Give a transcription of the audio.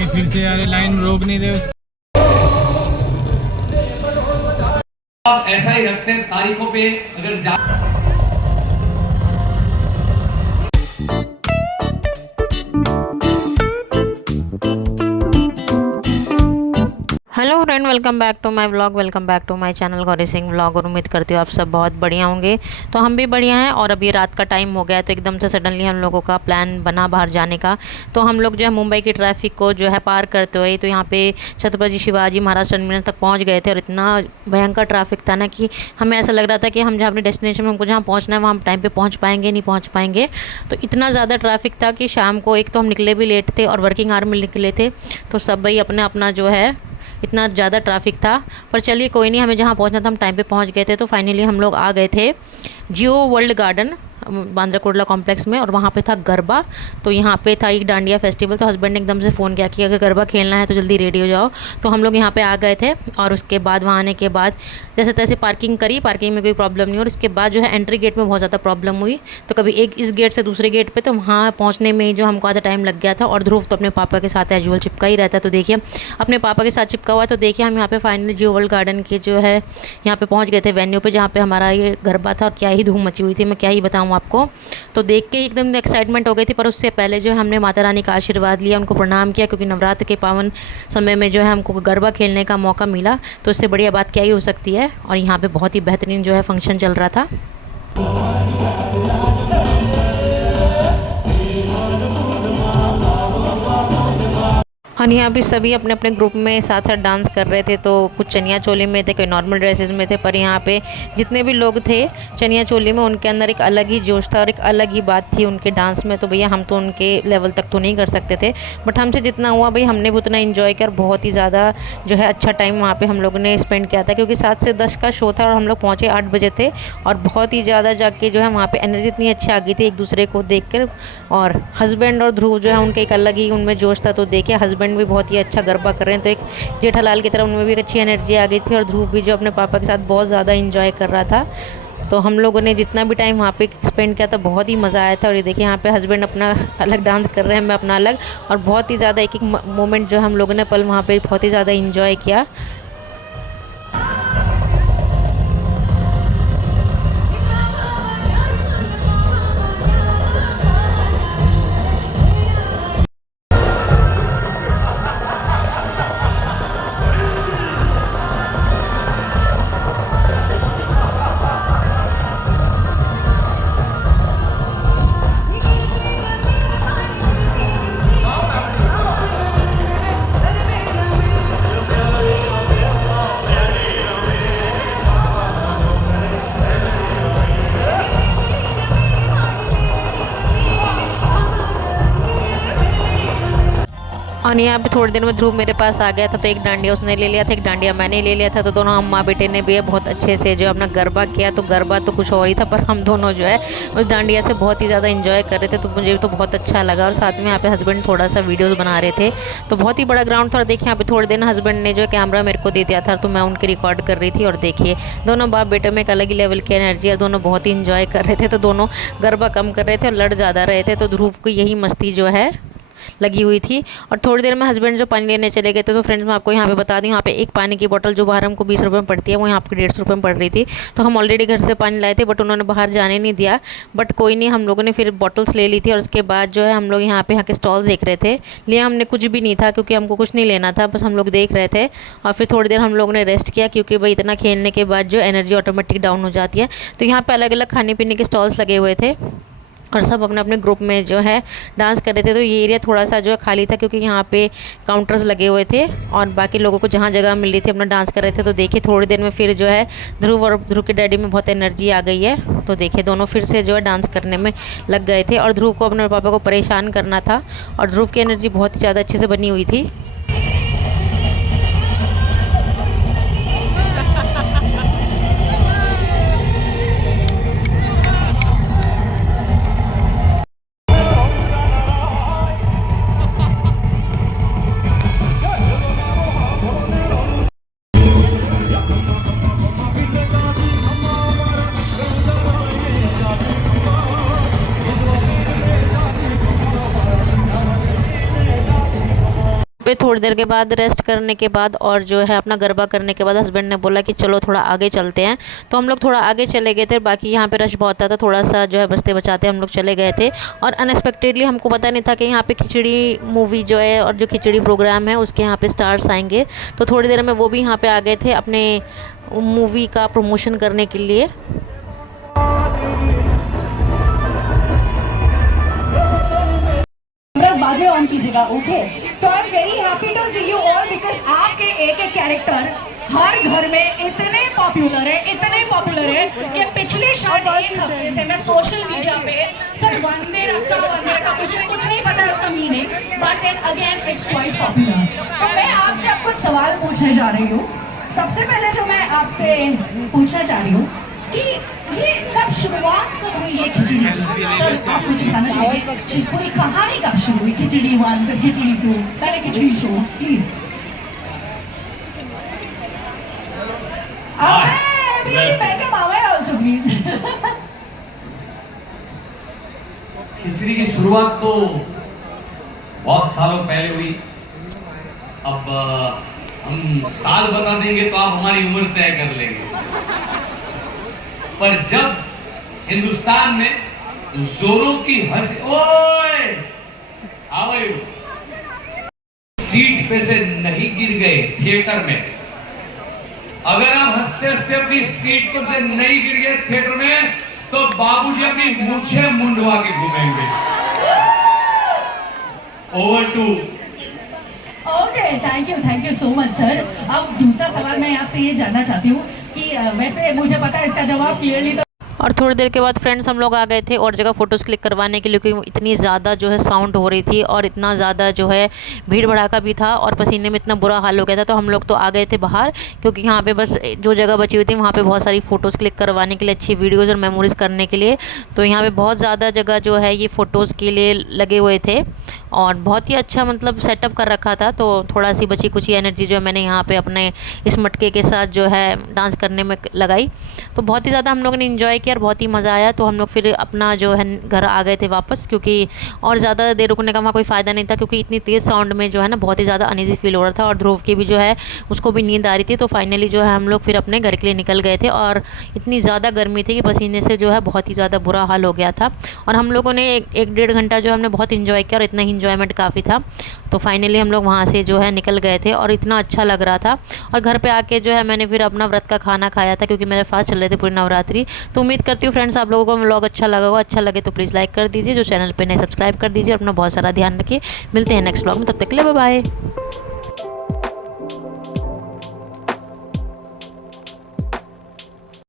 ये फिर से यार लाइन रोक नहीं रहे उसको। आप ऐसा ही रखते हैं तारीखों पे अगर जा hello friend, welcome back to my vlog. Welcome back to my channel Gauri Singh vlog. और उम्मीद करती हूँ आप सब बहुत बढ़िया होंगे। तो हम भी बढ़िया हैं। और अभी रात का टाइम हो गया है तो एकदम से सडनली हम लोगों का प्लान बना बाहर जाने का। तो हम लोग जो है मुंबई की ट्रैफिक को जो है पार करते हुए तो यहाँ पे छत्रपति शिवाजी महाराज टर्मिनस तक पहुँच गए थे। और इतना भयंकर ट्रैफिक था ना कि हमें ऐसा लग रहा था कि हम जहाँ अपने डेस्टिनेशन में हमको जहाँ पहुँचना है वहाँ हम टाइम पर पहुँच पाएंगे नहीं पहुँच पाएंगे। तो इतना ज़्यादा ट्रैफिक था कि शाम को एक तो हम निकले भी लेट थे और वर्किंग आवर में निकले थे। तो सब भाई अपना अपना जो है इतना ज़्यादा ट्रैफिक था। पर चलिए कोई नहीं, हमें जहाँ पहुँचना था हम टाइम पे पहुँच गए थे। तो फाइनली हम लोग आ गए थे Jio World Garden Bandra Kurla Complex में। और वहाँ पे था गरबा। तो यहाँ पे था एक डांडिया फेस्टिवल। तो हस्बैंड ने एकदम से फ़ोन किया कि अगर गरबा खेलना है तो जल्दी रेडी हो जाओ। तो हम लोग यहाँ पे आ गए थे। और उसके बाद वहाँ आने के बाद जैसे तैसे पार्किंग करी, पार्किंग में कोई प्रॉब्लम नहीं। और उसके बाद जो है एंट्री गेट में बहुत ज़्यादा प्रॉब्लम हुई। तो कभी एक इस गेट से दूसरे गेट पर, तो वहाँ पहुँचने में ही जो हमको आधा टाइम लग गया था। और ध्रुव तो अपने पापा के साथ एजुअल चिपका ही रहता है। तो देखिए अपने पापा के साथ चिपका हुआ है। तो देखिए हम यहाँ पे फाइनली जियो वर्ल्ड गार्डन के जो है यहाँ पे पहुँच गए थे वेन्यू पे, जहाँ पे हमारा ये गरबा था। और क्या ही धूम मची हुई थी, मैं क्या ही बताऊँ आपको। तो देख के एकदम एक्साइटमेंट हो गई थी। पर उससे पहले जो है हमने माता रानी का आशीर्वाद लिया, उनको प्रणाम किया, क्योंकि नवरात्र के पावन समय में जो है हमको गरबा खेलने का मौका मिला। तो इससे बढ़िया बात क्या ही हो सकती है। और यहाँ पे बहुत ही बेहतरीन जो है फंक्शन चल रहा था। और यहाँ भी सभी अपने अपने ग्रुप में साथ साथ डांस कर रहे थे। तो कुछ चनिया चोली में थे, कोई नॉर्मल ड्रेसेस में थे। पर यहाँ पे जितने भी लोग थे चनिया चोली में, उनके अंदर एक अलग ही जोश था और एक अलग ही बात थी उनके डांस में। तो भैया हम तो उनके लेवल तक तो नहीं कर सकते थे, बट हमसे जितना हुआ भाई हमने भी उतना इन्जॉय किया। बहुत ही ज़्यादा जो है अच्छा टाइम वहाँ पर हम लोगों ने स्पेंड किया था, क्योंकि 7 से 10 का शो था और हम लोग पहुँचे 8 बजे थे। और बहुत ही ज़्यादा जाके जो है वहाँ पर एनर्जी इतनी अच्छी आ गई थी एक दूसरे को देख कर। और हस्बैंड और ध्रुव जो है उनके एक अलग ही उनमें जोश था। तो देखिए हस्बैंड भी बहुत ही अच्छा गरबा कर रहे हैं। तो एक जेठालाल की तरह उनमें भी एक अच्छी एनर्जी आ गई थी। और ध्रुव भी जो अपने पापा के साथ बहुत ज़्यादा एंजॉय कर रहा था। तो हम लोगों ने जितना भी टाइम वहाँ पे स्पेंड किया था बहुत ही मज़ा आया था। और ये देखिए यहाँ पे हस्बैंड अपना अलग डांस कर रहे हैं, मैं अपना अलग। और बहुत ही ज़्यादा एक एक मोमेंट जो हम लोगों ने पल वहाँ पे बहुत ही ज़्यादा इंजॉय किया। और यहाँ पे थोड़ी देर में ध्रुव मेरे पास आ गया था। तो एक डांडिया उसने ले लिया था, एक डांडिया मैंने ले लिया था। तो दोनों हम माँ बेटे ने भी बहुत अच्छे से जो अपना गरबा किया। तो गरबा तो कुछ और ही था, पर हम दोनों जो है उस डांडिया से बहुत ही ज़्यादा इंजॉय कर रहे थे। तो मुझे तो बहुत अच्छा लगा। और साथ में यहाँ पे हस्बैंड थोड़ा सा वीडियोज़ बना रहे थे। तो बहुत ही बड़ा ग्राउंड था। और देखिए यहाँ पे थोड़ी देर हस्बैंड ने जो कैमरा मेरे को दे दिया था, तो मैं उनकी रिकॉर्ड कर रही थी। और देखिए दोनों बाप बेटे में एक अलग ही लेवल की एनर्जी, और दोनों बहुत ही इंजॉय कर रहे थे। तो दोनों गरबा कम कर रहे थे और लड़ ज़्यादा रहे थे। तो ध्रुव को यही मस्ती जो है लगी हुई थी। और थोड़ी देर में हस्बैंड जो पानी लेने चले गए थे। तो फ्रेंड्स मैं आपको यहाँ पे बता दूँ, यहाँ पे एक पानी की बोतल जो बाहर हमको 20 रुपये में पड़ती है, वो यहाँ पे 150 रुपये में पड़ रही थी। तो हम ऑलरेडी घर से पानी लाए थे, बट उन्होंने बाहर जाने नहीं दिया। बट कोई नहीं, हम लोगों ने फिर बॉटल्स ले ली थी। और उसके बाद जो है हम लोग यहाँ के स्टॉल्स देख रहे थे। लिया हमने कुछ भी नहीं था, क्योंकि हमको कुछ नहीं लेना था, बस हम लोग देख रहे थे। और फिर थोड़ी देर हम लोगों ने रेस्ट किया, क्योंकि भाई इतना खेलने के बाद जो एनर्जी ऑटोमेटिक डाउन हो जाती है। तो यहाँ पर अलग अलग खाने पीने के स्टॉल्स लगे हुए थे। और सब अपने अपने ग्रुप में जो है डांस कर रहे थे। तो ये एरिया थोड़ा सा जो है खाली था, क्योंकि यहाँ पे काउंटर्स लगे हुए थे। और बाकी लोगों को जहाँ जगह मिल रही थी अपना डांस कर रहे थे। तो देखिए थोड़ी देर में फिर जो है ध्रुव और ध्रुव के डैडी में बहुत एनर्जी आ गई है। तो देखिए दोनों फिर से जो है डांस करने में लग गए थे। और ध्रुव को अपने पापा को परेशान करना था। और ध्रुव की एनर्जी बहुत ही ज़्यादा अच्छे से बनी हुई थी। पे थोड़ी देर के बाद रेस्ट करने के बाद और जो है अपना गरबा करने के बाद हस्बैंड ने बोला कि चलो थोड़ा आगे चलते हैं। तो हम लोग थोड़ा आगे चले गए थे। बाकी यहाँ पे रश बहुत था तो थोड़ा सा जो है बचते बचाते हम लोग चले गए थे। और अनएक्सपेक्टेडली हमको पता नहीं था कि यहाँ पे खिचड़ी मूवी जो है और जो खिचड़ी प्रोग्राम है उसके यहाँ पे स्टार्स आएंगे। तो थोड़ी देर में वो भी यहाँ पे आ गए थे अपने मूवी का प्रमोशन करने के लिए। बाद में ऑन कीजिएगा, okay. So I am very happy to see you all because आपके एक एक कैरेक्टर हर घर में इतने पॉपुलर है कि पिछले शायद एक हफ्ते से मैं सोशल मीडिया पे सर वंदे रखा मुझे कुछ नहीं पता है उसका meaning, but then again it's quite popular. तो मैं आपसे अब कुछ सवाल पूछने जा रही हूँ। सबसे पहले जो मैं आपसे पूछना चाह रही हूँ कि ये कब शुरुआत कब हुई ये खिचड़ी? सर आप मुझे बताना चाहिए पूरी कहानी कब शुरू हुई? खिचड़ी 1 फिर खिचड़ी 2, पहले खिचड़ी शो प्लीज। खिचड़ी की शुरुआत तो बहुत सालों पहले हुई। अब हम साल बता देंगे तो आप हमारी उम्र तय कर लेंगे। पर जब हिंदुस्तान में जोरों की हंसी, ओए हाउ आर यू, सीट पे से नहीं गिर गए थिएटर में, अगर आप हंसते हंसते अपनी सीट पर से नहीं गिर गए थिएटर में तो बाबूजी अपनी मूछें मुंडवा के घूमेंगे। Over to. Okay, thank you so much sir. अब दूसरा सवाल मैं आपसे ये जानना चाहती हूँ कि वैसे मुझे पता है इसका जवाब क्लियरली तो। और थोड़ी देर के बाद फ्रेंड्स हम लोग आ गए थे और जगह फ़ोटोज़ क्लिक करवाने के लिए, क्योंकि इतनी ज़्यादा जो है साउंड हो रही थी और इतना ज़्यादा जो है भीड़ भड़ाका भी था और पसीने में इतना बुरा हाल हो गया था। तो हम लोग तो आ गए थे बाहर, क्योंकि यहाँ पे बस जो जगह बची हुई थी वहाँ पे बहुत सारी फ़ोटोज़ क्लिक करवाने के लिए, अच्छी वीडियोज़ और मेमोरीज़ करने के लिए। तो यहाँ पर बहुत ज़्यादा जगह जो है ये फ़ोटोज़ के लिए लगे हुए थे और बहुत ही अच्छा मतलब सेटअप कर रखा था। तो थोड़ा सी बची कुछ एनर्जी जो है मैंने यहाँ पे अपने इस मटके के साथ जो है डांस करने में लगाई। तो बहुत ही ज़्यादा हम लोगों ने इन्जॉय किया और बहुत ही मज़ा आया। तो हम लोग फिर अपना जो है घर आ गए थे वापस, क्योंकि और ज़्यादा देर रुकने का वहाँ कोई फ़ायदा नहीं था, क्योंकि इतनी तेज़ साउंड में जो है ना बहुत ही ज़्यादा अनईजी फील हो रहा था और ध्रुव की भी जो है उसको भी नींद आ रही थी। तो फाइनली जो है हम लोग फिर अपने घर के लिए निकल गए थे और इतनी ज़्यादा गर्मी थी कि पसीने से जो है बहुत ही ज़्यादा बुरा हाल हो गया था। और हम लोगों ने एक डेढ़ घंटा जो हमने बहुत इन्जॉय किया और इतना ही इन्जॉयमेंट काफ़ी था। तो फाइनली हम लोग वहाँ से जो है निकल गए थे और इतना अच्छा लग रहा था। और घर पे आके जो है मैंने फिर अपना व्रत का खाना खाया था, क्योंकि मेरे फास्ट चल रहे थे पूरी नवरात्रि। तो उम्मीद करती हूँ फ्रेंड्स आप लोगों को व्लॉग अच्छा लगा होगा। अच्छा लगे तो प्लीज़ लाइक कर दीजिए, जो चैनल पे नए सब्सक्राइब कर दीजिए और अपना बहुत सारा ध्यान रखिए। मिलते हैं नेक्स्ट व्लॉग में, तब तक के लिए बाय बाय।